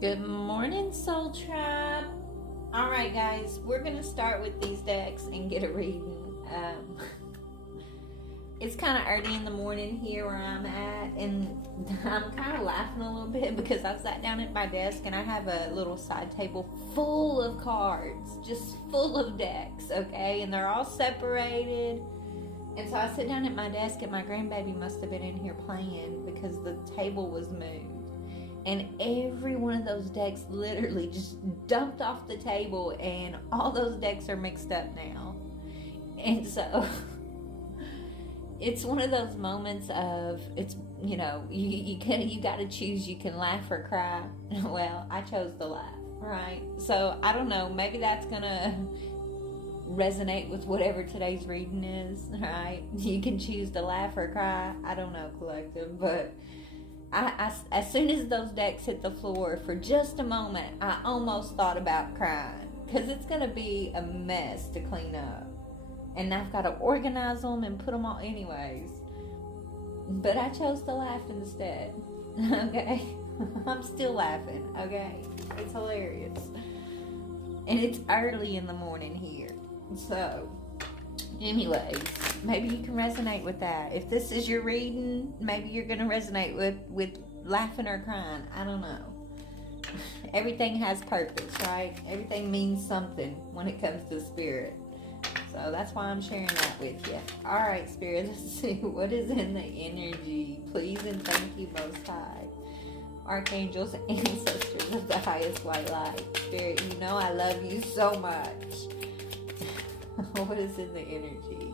Good morning, Soul Tribe. All right, guys, we're going to start with these decks and get a reading. It's kind of early in the morning here where I'm at, and I'm kind of laughing a little bit because I sat down at my desk and I have a little side table full of cards, just full of decks, okay? And they're all separated. And so I sit down at my desk, and my grandbaby must have been in here playing because the table was moved. And every one of those decks literally just dumped off the table, and all those decks are mixed up now. And so it's one of those moments of, it's, you got to choose. You can laugh or cry. Well, I chose to laugh, right? So I don't know, maybe that's gonna resonate with whatever today's reading is, right? You can choose to laugh or cry. I don't know, collective, but I, as soon as those decks hit the floor, for just a moment, I almost thought about crying because it's going to be a mess to clean up. And I've got to organize them and put them all anyways. But I chose to laugh instead. Okay? I'm still laughing. Okay? It's hilarious. And it's early in the morning here. So, anyways, maybe you can resonate with that. If this is your reading, maybe you're going to resonate with laughing or crying. I don't know. Everything has purpose, right? Everything means something when it comes to spirit. So that's why I'm sharing that with you. All right, Spirit, let's see what is in the energy. Please and thank you, Most High. Archangels, ancestors of the highest white light. Spirit, you know I love you so much. What is in the energy?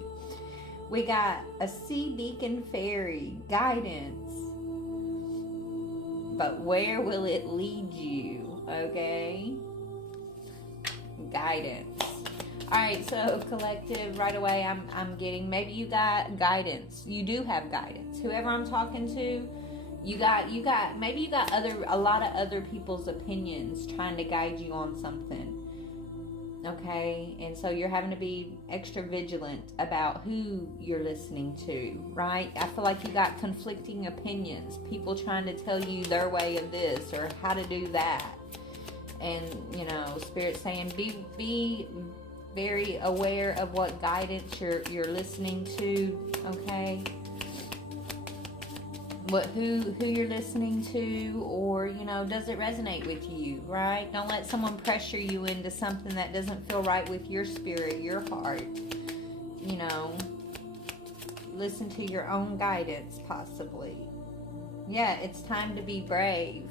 We got a sea beacon fairy, guidance. But where will it lead you? Okay? Guidance. Alright, so collective, right away I'm getting, maybe you got guidance. You do have guidance. Whoever I'm talking to, maybe you got a lot of other people's opinions trying to guide you on something. Okay, and so you're having to be extra vigilant about who you're listening to, right? I feel like you got conflicting opinions, people trying to tell you their way of this or how to do that. And, Spirit saying be very aware of what guidance you're listening to, okay? Who you're listening to, or does it resonate with you, right? Don't let someone pressure you into something that doesn't feel right with your spirit, your heart. Listen to your own guidance, possibly. Yeah, it's time to be brave.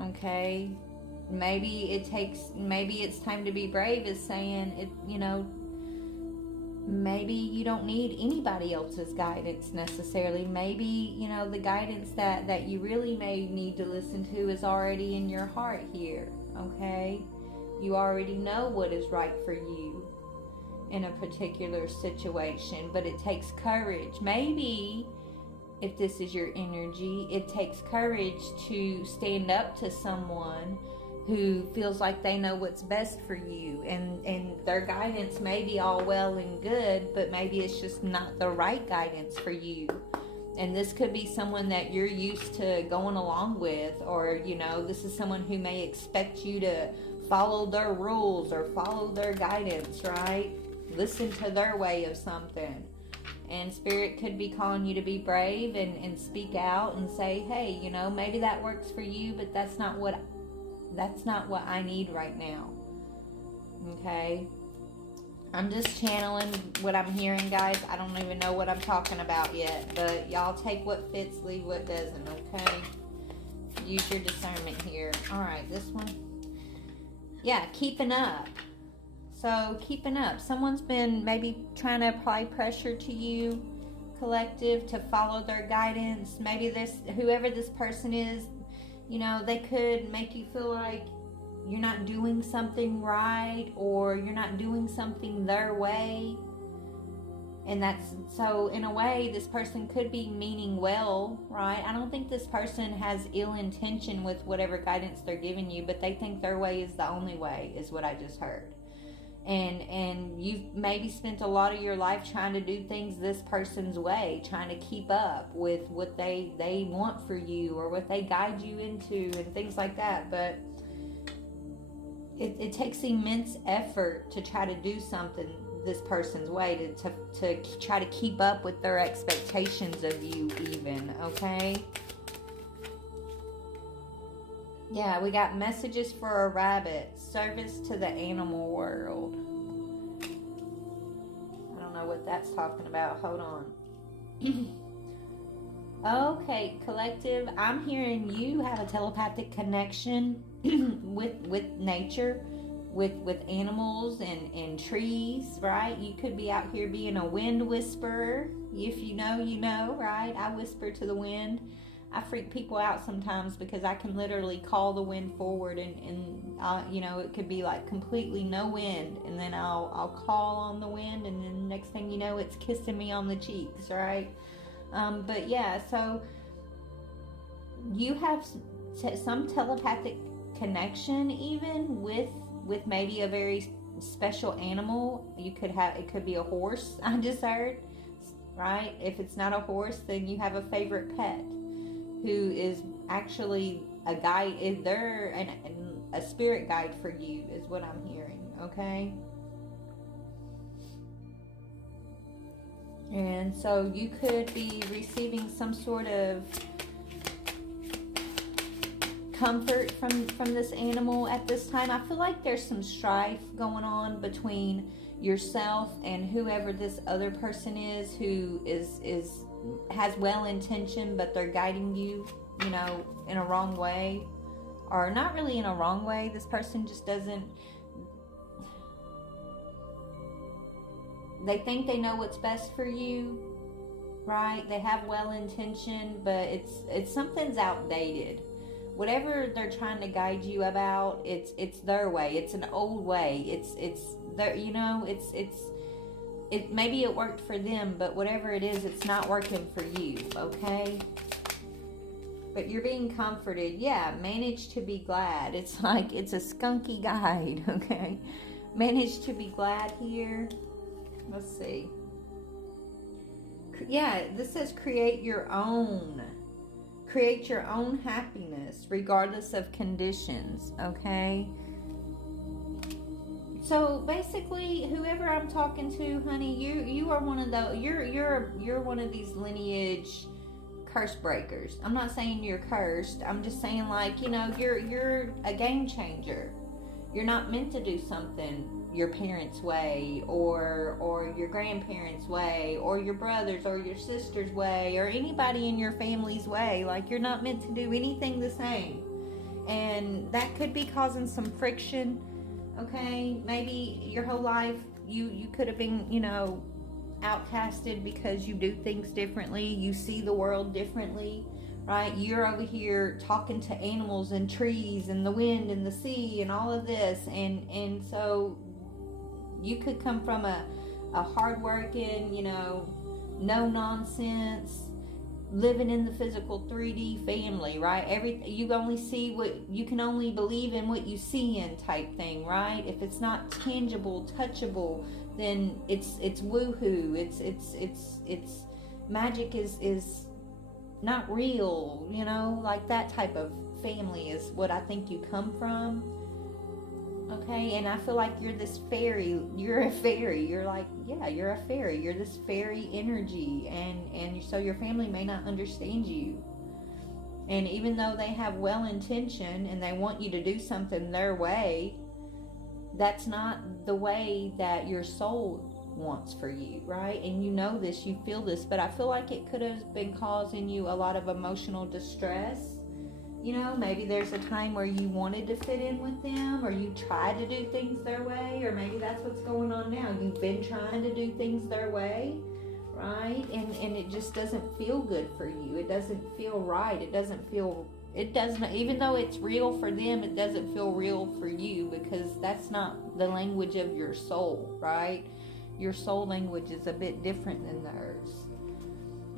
Okay, maybe it's time to be brave is saying it, maybe you don't need anybody else's guidance necessarily. Maybe, the guidance that you really may need to listen to is already in your heart here, okay? You already know what is right for you in a particular situation, but it takes courage. Maybe, if this is your energy, it takes courage to stand up to someone who feels like they know what's best for you, and their guidance may be all well and good, but maybe it's just not the right guidance for you. And this could be someone that you're used to going along with, or this is someone who may expect you to follow their rules or follow their guidance, right? Listen to their way of something. And Spirit could be calling you to be brave and speak out and say, hey, maybe that works for you, but that's not what I need right now. Okay? I'm just channeling what I'm hearing, guys. I don't even know what I'm talking about yet, but y'all take what fits, leave what doesn't, okay? Use your discernment here. Alright, this one. Yeah, keeping up. So, keeping up. Someone's been maybe trying to apply pressure to you, collective, to follow their guidance. Maybe whoever this person is, they could make you feel like you're not doing something right, or you're not doing something their way. And so in a way, this person could be meaning well, right? I don't think this person has ill intention with whatever guidance they're giving you, but they think their way is the only way, is what I just heard. and you've maybe spent a lot of your life trying to do things this person's way, trying to keep up with what they want for you or what they guide you into and things like that. But it takes immense effort to try to do something this person's way, to try to keep up with their expectations of you even, okay? Yeah, we got messages for a rabbit. Service to the animal world. I don't know what that's talking about. Hold on. Okay, collective. I'm hearing you have a telepathic connection with nature, with animals and trees, right? You could be out here being a wind whisperer. If you know, you know, right? I whisper to the wind. I freak people out sometimes because I can literally call the wind forward and you know, it could be like completely no wind, and then I'll call on the wind, and then next thing you know, it's kissing me on the cheeks, right? But yeah, so you have some telepathic connection even with maybe a very special animal. You could have, it could be a horse, I just heard, right? If it's not a horse, then you have a favorite pet who is actually a guide. Is there a spirit guide for you is what I'm hearing, okay? And so you could be receiving some sort of comfort from this animal at this time. I feel like there's some strife going on between yourself and whoever this other person is, who has well intention, but they're guiding you, you know, in a wrong way, or not really in a wrong way. This person just doesn't, they think they know what's best for you, right? They have well intention, but it's something's outdated. Whatever they're trying to guide you about, it's their way. It's an old way. It's their, you know, it maybe it worked for them, but whatever it is, it's not working for you, okay? But you're being comforted. Yeah, manage to be glad. It's like it's a skunky guide, okay? Manage to be glad here. Let's see. Yeah, this says create your own happiness regardless of conditions, okay? So basically, whoever I'm talking to, honey, you are one of those. You're one of these lineage curse breakers. I'm not saying you're cursed. I'm just saying, like, you know, you're a game changer. You're not meant to do something your parents' way, or your grandparents' way, or your brothers or your sister's way, or anybody in your family's way. Like, you're not meant to do anything the same, and that could be causing some friction. Okay, maybe your whole life you could have been, you know, outcasted because you do things differently. You see the world differently, right? You're over here talking to animals and trees and the wind and the sea and all of this, and so you could come from a hardworking, you know, no nonsense, living in the physical 3D family, right? You only see what you can only believe in, what you see in, type thing, right? If it's not tangible, touchable, then it's woohoo. It's magic is not real, you know, like that type of family is what I think you come from. Okay, and I feel like you're this fairy. You're a fairy. You're like, yeah, you're a fairy. You're this fairy energy, and so your family may not understand you. And even though they have well intention and they want you to do something their way, that's not the way that your soul wants for you, right? And you know this, you feel this, but I feel like it could have been causing you a lot of emotional distress. You know, maybe there's a time where you wanted to fit in with them, or you tried to do things their way, or maybe that's what's going on now. You've been trying to do things their way, right? And it just doesn't feel good for you. It doesn't feel right. It doesn't, even though it's real for them, it doesn't feel real for you, because that's not the language of your soul, right? Your soul language is a bit different than theirs.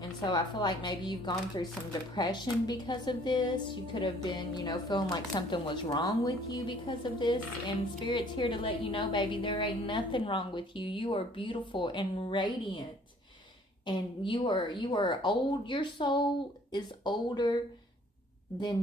And so I feel like maybe you've gone through some depression because of this. You could have been, feeling like something was wrong with you because of this. And Spirit's here to let you know, baby, there ain't nothing wrong with you. You are beautiful and radiant. And you are old. Your soul is older than